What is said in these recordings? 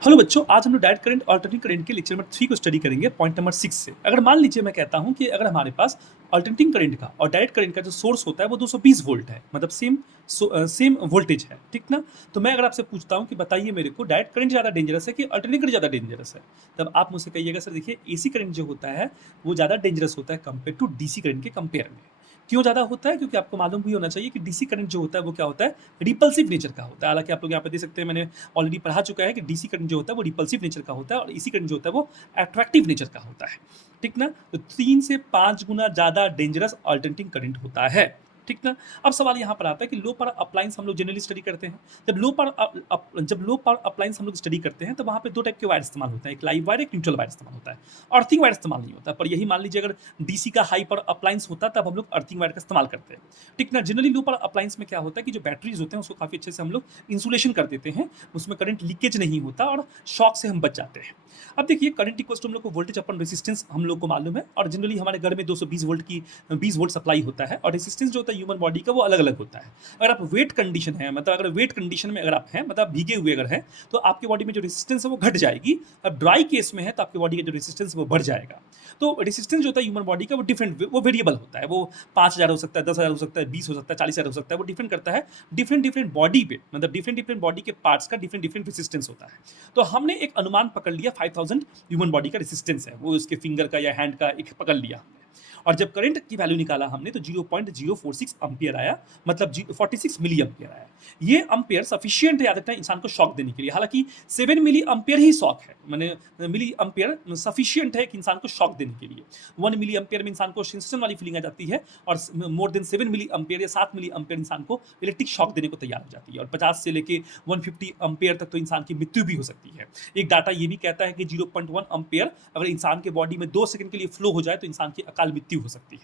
Hello बच्चों, आज हम लोग डायरेक्ट करंट अल्टरनेटिंग करंट के लेक्चर नंबर 3 को स्टडी करेंगे पॉइंट नंबर 6 से। अगर मान लीजिए मैं कहता हूं कि अगर हमारे पास अल्टरनेटिंग करंट का और डायरेक्ट करंट का जो सोर्स होता है वो 220 वोल्ट है, मतलब सेम वोल्टेज है, ठीक ना। तो मैं अगर आपसे पूछता हूं कि बताइए मेरे को डायरेक्ट करंट ज़्यादा डेंजरस है कि अल्टरनेटिंग करंट ज़्यादा डेंजरस है, तब आप मुझसे कहिएगा सर देखिए एसी करंट जो होता है वो ज़्यादा डेंजरस होता है कंपेयर टू डीसी करंट के कंपेयर में। क्यों ज़्यादा होता है? क्योंकि आपको मालूम भी होना चाहिए कि डीसी करंट जो होता है वो क्या होता है, रिपल्सिव नेचर का होता है। हालांकि आप लोग यहाँ पे देख सकते हैं, मैंने ऑलरेडी पढ़ा चुका है कि डीसी करंट जो होता है वो रिपल्सिव नेचर का होता है और एसी करंट जो होता है वो अट्रैक्टिव नेचर का होता है, ठीक ना। तो 3 से 5 गुना ज़्यादा डेंजरस अल्टरनेटिंग करंट होता है, ठीक ना। अब सवाल यहाँ पर आता है कि लो पावर अप्लायंस हम लोग जनरली स्टडी करते हैं। जब लो पावर अप्लायंस हम लोग स्टडी करते हैं तो वहाँ पे दो टाइप के वायर इस्तेमाल होते हैं, एक लाइव वायर, एक न्यूट्रल वायर इस्तेमाल होता है। अर्थिंग वायर इस्तेमाल नहीं होता। पर यही मान लीजिए अगर डीसी का हाई पावर अप्लायंस होता तब हम लोग अर्थिंग वायर का इस्तेमाल करते हैं, ठीक ना। जनरली लो पावर अप्लायंस में क्या होता है कि जो बैटरीज होते हैं उसको काफ़ी अच्छे से हम लोग इंसुलेशन कर देते हैं, उसमें करंट लीकेज नहीं होता और शॉक से हम बच जाते हैं। अब देखिए करंट इक्वल्स टू हम लोग को वोल्टेज अपन रेजिस्टेंस हम लोग को मालूम है, और जनरली हमारे घर में 220 वोल्ट की 20 वोल्ट सप्लाई होता है, और रेजिस्टेंस जो होता है ह्यूमन बॉडी का वो अलग अलग होता है। अगर आप वेट कंडीशन है, मतलब अगर वेट कंडीशन में अगर आप हैं, मतलब भीगे हुए अगर हैं, तो आपकी बॉडी में जो रेजिस्टेंस है वो घट जाएगी। अब ड्राई केस में है तो आपकी बॉडी का जो रेजिस्टेंस वो बढ़ जाएगा। तो रेजिस्टेंस जो होता है ह्यूमन बॉडी का वो डिफरेंट, वो वेरिएबल होता है। वो 5,000 हो सकता है, 10,000 हो सकता है, 20 हो सकता है, 40,000 हो सकता है। वो डिफरेंट करता है डिफरेंट डिफरेंट बॉडी पे, मतलब डिफरेंट डिफरेंट बॉडी के पार्ट्स का डिफरेंट डिफरेंट रेजिस्टेंस होता है। तो हमने एक अनुमान पकड़ लिया 5,000 ह्यूमन बॉडी का रेजिस्टेंस है, वो उसके फिंगर का या हैंड का एक पकड़ लिया हमने। और जब करंट की वैल्यू निकाला हमने तो 0.046 एम्पियर आया, मतलब 46 मिली एम्पियर आया। ये एम्पियर सफिशिएंट है याद रखना इंसान को शॉक देने के लिए। हालांकि 7 मिली एम्पियर ही शॉक है, मैंने मिली एम्पियर सफिशिएंट है कि इंसान को शॉक देने के लिए। 1 मिली एम्पियर में इंसान को सेंसेशन वाली फीलिंग आ जाती है, और मोर देन 7 मिली एम्पियर या 7 मिली एम्पियर इंसान को इलेक्ट्रिक शॉक देने को तैयार हो जाती है। और 50 से लेके 150 एम्पियर तक तो इंसान की मृत्यु भी हो सकती है। एक डाटा ये भी कहता है कि 0.1 एम्पियर अगर इंसान के बॉडी में 2 सेकंड के लिए फ्लो हो जाए तो इंसान की अकाल मृत्यु हो सकती है,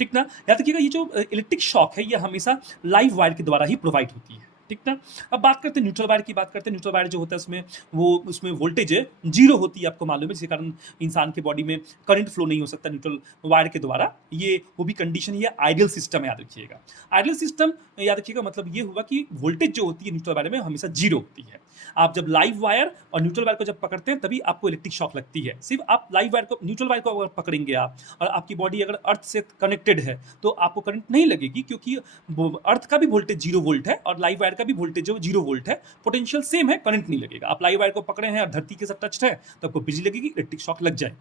ठीक ना। याद रखिएगा ये जो इलेक्ट्रिक शॉक है ये हमेशा लाइव वायर के द्वारा ही प्रोवाइड होती है, ठीक ना। अब बात करते हैं न्यूट्रल वायर की, बात करते हैं न्यूट्रल वायर जो होता है उसमें वो उसमें वोल्टेज है जीरो होती है, आपको मालूम है, जिसके कारण इंसान के बॉडी में करंट फ्लो नहीं हो सकता न्यूट्रल वायर के द्वारा। ये वो भी कंडीशन, ये आइडियल सिस्टम है, याद रखिएगा। आइडियल सिस्टम याद रखिएगा मतलब ये हुआ कि वोल्टेज जो होती है न्यूट्रल वायर में हमेशा जीरो होती है। आप जब लाइव वायर और न्यूट्रल वायर को जब पकड़ते हैं तभी आपको इलेक्ट्रिक शॉक लगती है। सिर्फ आप लाइव वायर को, न्यूट्रल वायर को अगर पकड़ेंगे आप और आपकी बॉडी अगर अर्थ से कनेक्टेड है तो आपको करंट नहीं लगेगी, क्योंकि अर्थ का भी वोल्टेज 0 वोल्ट है और लाइव वायर का भी वोल्टेज जो 0 वोल्ट है, पोटेंशियल सेम है, करंट नहीं लगेगा। आप लाइव वायर को पकड़े हैं और धरती के साथ टच है तो आपको बिजली लगेगी, इलेक्ट्रिक शॉक लग जाएगी।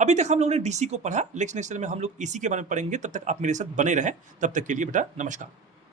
अभी तक हम लोगों ने डीसी को पढ़ा, नेक्स्ट लेक्चर में हम लोग एसी के बारे में पढ़ेंगे। तब तक आप मेरे साथ बने रहें। तब तक के लिए बेटा नमस्कार।